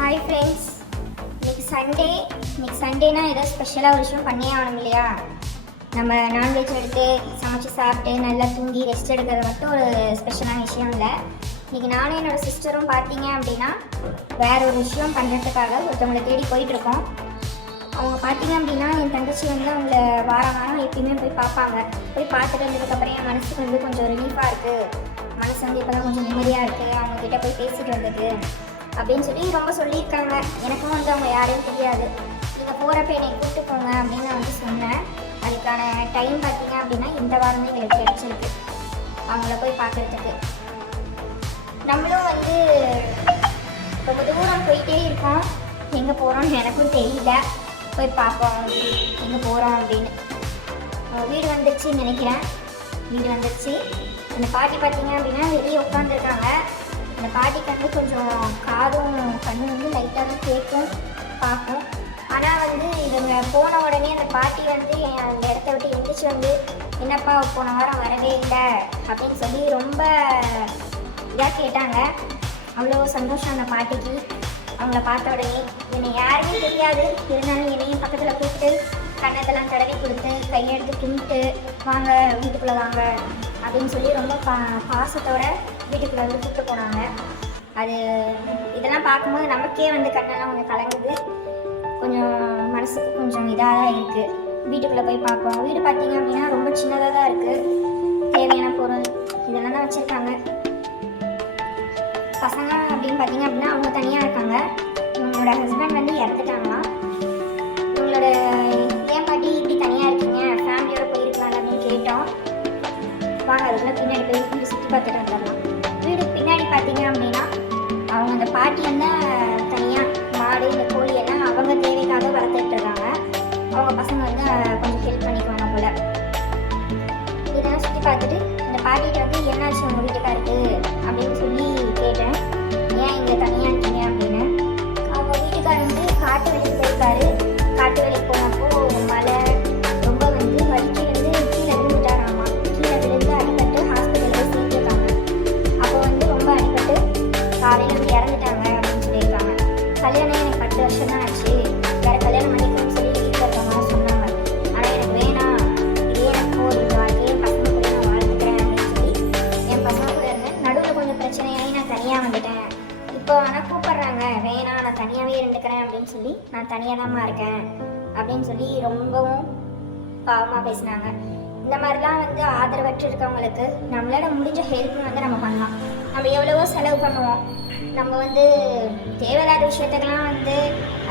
Hi friends இன்னைக்கு Sunday இன்னைக்கு சண்டேனா ஏதோ ஸ்பெஷலாக ஒரு விஷயம் பண்ணியே ஆகணும் இல்லையா? நம்ம நான்வெஜ் எடுத்து சமைச்சு சாப்பிட்டு நல்லா தூங்கி ரெஸ்ட் எடுக்கிறது மட்டும் ஒரு ஸ்பெஷலான விஷயம் இல்லை. இன்னைக்கு நானும் என்னோட சிஸ்டரும் பார்த்தீங்க அப்படின்னா வேற ஒரு விஷயம் பண்ணுறதுக்காக ஒருத்தவங்களை தேடி போயிட்டுருக்கோம் அவங்க பார்த்தீங்க அப்படின்னா என் தங்கச்சி வந்து அவங்கள வாரம் வாரம் எப்பயுமே போய் பார்ப்பாங்க. போய் பார்த்துட்டு வந்ததுக்கப்புறம் என் மனசுக்கு வந்து கொஞ்சம் ரிலீஃபாக இருக்குது மனசு வந்து இப்போ தான் கொஞ்சம் நிம்மதியாக இருக்குது அவங்கக்கிட்ட போய் பேசிட்டு வந்தது. அப்படின்னு சொல்லி ரொம்ப சொல்லியிருக்காங்க. எனக்கும் வந்து அவங்க யாரையும் தெரியாது. நீங்கள் போகிறப்ப என்னை கூப்பிட்டு போங்க அப்படின்னு நான் வந்து சொன்னேன். அதுக்கான டைம் பார்த்தீங்க அப்படின்னா இந்த வாரமே எங்களுக்கு கிடைச்சிருக்கு. அவங்கள போய் பார்க்குறதுக்கு. நம்மளும் வந்து ரொம்ப தூரம் போயிட்டே இருக்கோம். எங்கே போகிறோம்னு எனக்கும் தெரியல. போய் பார்ப்போம் எங்கே போகிறோம் அப்படின்னு. வீடு வந்துருச்சுன்னு நினைக்கிறேன். வீடு வந்துருச்சு. அந்த பாட்டி பார்த்தீங்க அப்படின்னா வெளியே உட்காந்துருக்காங்க அந்த பாட்டிக்கு வந்து கொஞ்சம் காதும் கண்ணு வந்து லைட்டாக தான் கேட்கும் பார்க்கும் ஆனால் வந்து இவங்க போன உடனே அந்த பாட்டி வந்து அந்த இடத்த விட்டு எழுந்திரிச்சு வந்து என்னப்பா போன வாரம் வரவே இல்லை அப்படின்னு சொல்லி ரொம்ப இதாக கேட்டாங்க. அவ்வளோ சந்தோஷம் அந்த பாட்டிக்கு. அவங்கள பார்த்த உடனே என்னை யாருமே தெரியாது. இருந்தாலும் என்னையும் பக்கத்தில் கூப்பிட்டு கண்ணத்தெல்லாம் தடவி கொடுத்து கையெடுத்து கும்பிட்டு வாங்க வீட்டுக்குள்ளே வாங்க. அப்படின்னு சொல்லி ரொம்ப பா பாசத்தோட வீட்டுக்குள்ளே வந்து கூப்பிட்டு போனாங்க. அது இதெல்லாம் பார்க்கும்போது நமக்கே வந்து கண்ணெல்லாம் கொஞ்சம் கலங்குது. கொஞ்சம் மனசுக்கு கொஞ்சம் இதாக தான் இருக்குது வீட்டுக்குள்ளே போய் பார்ப்போம். வீடு பார்த்தீங்க அப்படின்னா ரொம்ப சின்னதாக தான் இருக்குது தேவையான பொருள் இதெல்லாம் தான் வச்சுருக்காங்க. பசங்க அப்படின்னு பார்த்தீங்க அப்படின்னா அவங்க தனியாக இருக்காங்க. இவங்களோட ஹஸ்பண்ட் வந்து இறந்துட்டாங்களாம். இவங்களோட பார்த்துட்டு வந்துடலாம் வீடு பின்னாடி பார்த்தீங்க அப்படின்னா அவங்க அந்த பாட்டி வந்து தனியாக மாடு இந்த கோழி எல்லாம் அவங்க தேவைக்காக வளர்த்துட்டு இருக்காங்க. அவங்க பசங்க வந்து கொஞ்சம் ஹெல்ப் பண்ணிக்குவாங்க போல. இதெல்லாம் சுற்றி பார்த்துட்டு இந்த பாட்டிகிட்ட வந்து என்னாச்சு உங்கள் வீட்டுக்காருக்கு? அப்படின்னு சொல்லி கேட்டேன். ஏன் இங்கே தனியாக இருக்கீங்க? அப்படின்னு. அவங்க வீட்டுக்காரர் வந்து காட்டு வச்சு போயிருக்காரு. இப்போ ஆனால் கூப்பிட்றாங்க. வேணாம் நான் தனியாகவே இருந்துக்கிறேன் அப்படின்னு சொல்லி நான் தனியாக தான்மா இருக்கேன் அப்படின்னு சொல்லி ரொம்பவும் பாவமாக பேசினாங்க. இந்த மாதிரிலாம் வந்து ஆதரவற்று இருக்கவங்களுக்கு நம்மளால முடிஞ்ச ஹெல்ப் வந்து நம்ம பண்ணலாம். நம்ம எவ்வளவோ செலவு பண்ணுவோம். நம்ம வந்து தேவையில்லாத விஷயத்துக்கெல்லாம் வந்து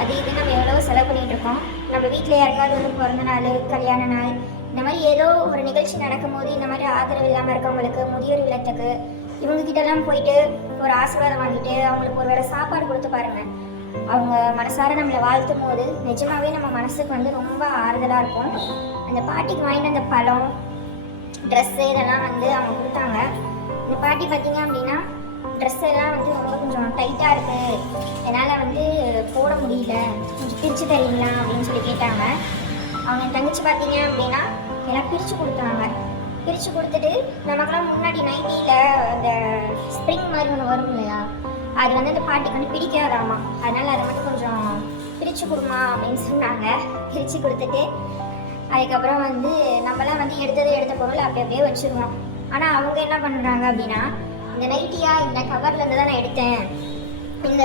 அது இது நம்ம எவ்வளவோ செலவு பண்ணிட்டு இருக்கோம். நம்ம வீட்டில் யாருக்காவது வந்து பிறந்த நாள் கல்யாண நாள் இந்த மாதிரி ஏதோ ஒரு நிகழ்ச்சி நடக்கும்போது இந்த மாதிரி ஆதரவு இல்லாமல் இருக்கவங்களுக்கு முதியோர் இல்லத்துக்கு இவங்க கிட்டலாம் போயிட்டு ஒரு ஆசீர்வாதம் வாங்கிட்டு அவங்களுக்கு ஒரு வேளை சாப்பாடு கொடுத்து பாருங்க. அவங்க மனசார நம்மளை வாழ்த்தும் போது நிஜமாவே நம்ம மனசுக்கு வந்து ரொம்ப ஆறுதலாக இருக்கும். அந்த பாட்டிக்கு வாங்கின அந்த பழம் ட்ரெஸ்ஸு இதெல்லாம் வந்து அவங்க கொடுத்தாங்க. இந்த பாட்டி பார்த்தீங்க அப்படின்னா ட்ரெஸ் எல்லாம் வந்து ரொம்ப கொஞ்சம் டைட்டாக இருக்குது என்னால் வந்து போட முடியல. கொஞ்சம் பிரித்து தரீங்களா அப்படின்னு சொல்லி கேட்டாங்க. அவங்க தங்கச்சி பார்த்தீங்க அப்படின்னா எல்லாம் பிரித்து கொடுத்தாங்க. பிரித்து கொடுத்துட்டு நமக்கெல்லாம் முன்னாடி நைட்டியில் அந்த ஸ்ப்ரிங் மாதிரி ஒன்று வரும் இல்லையா? அது வந்து அந்த பாட்டிக்கு வந்து பிடிக்காதாமா. அதனால் அதை மட்டும் கொஞ்சம் பிரித்து கொடுமா அப்படின்னு சொன்னாங்க. பிரித்து கொடுத்துட்டு அதுக்கப்புறம் வந்து நம்மலாம் வந்து எடுத்தது எடுத்த பொருள் அப்படி அப்படியே வச்சுருவோம். ஆனால் அவங்க என்ன பண்ணுறாங்க அப்படின்னா இந்த நைட்டியா இந்த கவர்லேருந்து தான் நான் எடுத்தேன். இந்த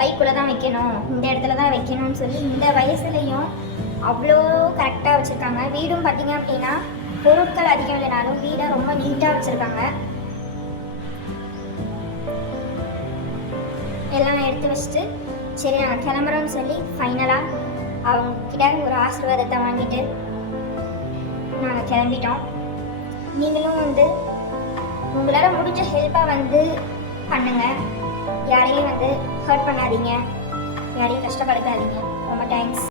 பைக்குள்ளே தான் வைக்கணும் இந்த இடத்துல தான் வைக்கணும்னு சொல்லி இந்த வயசுலையும் அவ்வளோ கரெக்டாக வச்சுருக்காங்க. வீடும் பார்த்தீங்க அப்படின்னா பொருட்கள் அதிகம் இல்லைனாலும் வீடை ரொம்ப நீட்டாக வச்சுருக்காங்க. எல்லாம் எடுத்து வச்சுட்டு சரி நாங்கள் கிளம்புறோம்னு சொல்லி ஃபைனலாக அவங்கக்கிட்ட ஒரு ஆசீர்வாதத்தை வாங்கிட்டு நாங்கள் கிளம்பிட்டோம். நீங்களும் வந்து உங்களால் முடிஞ்ச ஹெல்ப்பாக வந்து பண்ணுங்க. யாரையும் வந்து ஹர்ட் பண்ணாதீங்க. யாரையும் கஷ்டப்படுத்தாதீங்க. ரொம்ப தேங்க்ஸ்